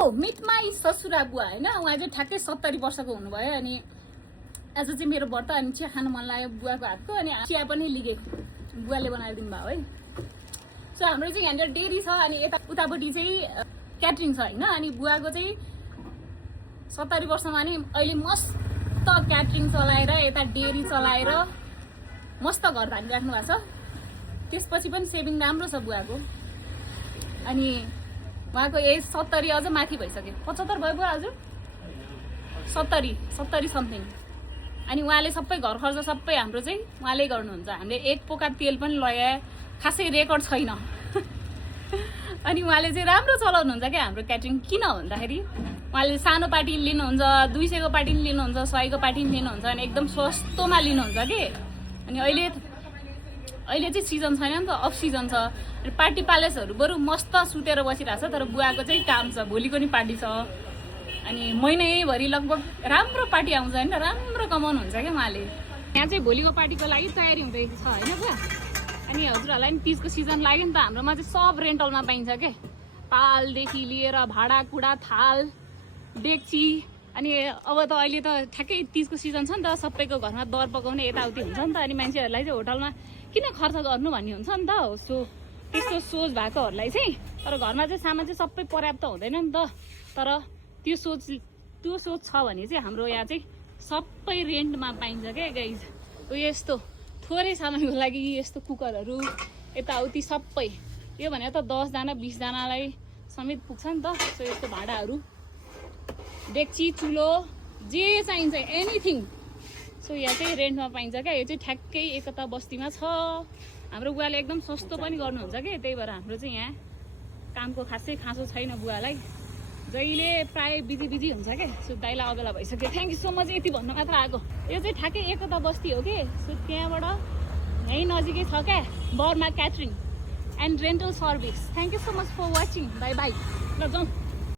Meet my ससुरा बुवा होइन, उहाँ चाहिँ ठ्याक्कै 70 वर्षको हुनुभयो। अनि आज चाहिँ मेरो व्रत, अनि चिया खानु मन लाग्यो बुवाको हातको, अनि चिया पनि लिगेँ, बुवाले बनाइदिनु भयो है। सो हाम्रो चाहिँ यहाँनिर डेरी छ, अनि यता उतापट्टि चाहिँ क्याटरिङ छ होइन। अनि बुवाको चाहिँ 70 वर्षमा नि अहिले मस्त क्याटरिङ चलाएर, यता डेरी चलाएर मस्त घर धानिराख्नु भएको छ। त्यसपछि पनि सेभिङ राम्रो छ बुवाको। अनि उहाँको एज 70 अझ माथि भइसक्यो। 75 भयो बुवा हजुर? 70 समथिङ। अनि उहाँले सबै घर खर्च सबै हाम्रो चाहिँ उहाँले गर्नुहुन्छ। हामीले एक पोका तेल पनि लगाए खासै रेकर्ड छैन। अनि उहाँले चाहिँ राम्रो चलाउनुहुन्छ क्या हाम्रो क्याटरिङ। किन भन्दाखेरि उहाँले सानो पार्टी लिनुहुन्छ, 200 को पार्टी पनि लिनुहुन्छ, 100 को पार्टी पनि लिनुहुन्छ, अनि एकदम सस्तोमा लिनुहुन्छ कि। अनि अहिले चाहिँ सिजन छैन नि त, अफ सिजन छ। अनि पार्टी प्यालेसहरू बरु मस्त सुतेर बसिरहेको छ, तर बुवाको चाहिँ काम छ, भोलिको नि पार्टी छ। अनि महिनैभरि लगभग राम्रो पार्टी आउँछ होइन, राम्रो कमाउनुहुन्छ क्या उहाँले। यहाँ चाहिँ भोलिको पार्टीको लागि तयारी हुँदैछ होइन बुवा। अनि हजुरहरूलाई नि तिजको सिजन लाग्यो नि त, हाम्रोमा चाहिँ सब रेन्टलमा पाइन्छ के। पालदेखि लिएर भाँडाकुँडा, थाल, डेक्ची। अनि अब त अहिले त ठ्याक्कै तिजको सिजन छ नि त, सबैको घरमा दर पकाउने यताउति हुन्छ नि त। अनि मान्छेहरूलाई चाहिँ होटलमा किन खर्च गर्नु भन्ने हुन्छ नि त। सो त्यस्तो सोच भएकोहरूलाई चाहिँ, तर घरमा चाहिँ सामान चाहिँ सबै पर्याप्त हुँदैन नि त। तर त्यो सोच छ भने चाहिँ हाम्रो यहाँ चाहिँ सबै रेन्टमा पाइन्छ क्या गाइज। यस्तो थोरै सामानको लागि यस्तो कुकरहरू यताउति सबै, यो भने त 10 जना 20 जनालाई समेत पुग्छ नि त। सो यस्तो भाँडाहरू, डेक्ची, चुलो, जे चाहिन्छ एनिथिङ। सो यहाँ चाहिँ रेन्टमा पाइन्छ क्या। यो चाहिँ ठ्याक्कै एकता बस्तीमा छ। हाम्रो बुवाले एकदम सस्तो पनि गर्नुहुन्छ कि, त्यही भएर हाम्रो चाहिँ यहाँ कामको खासै खाँचो छैन बुवालाई। जहिले प्राय बिजी हुन्छ क्या। सो दाइलाई अबेला भइसक्यो। थ्याङ्क यू सो मच, यति भन्नु मात्र आएको। यो चाहिँ ठ्याक्कै एकता बस्ती हो कि। सो त्यहाँबाट यहीँ नजिकै छ क्या Burma catering and rental service. Thank you so much for watching. Bye bye. ल जाउँ।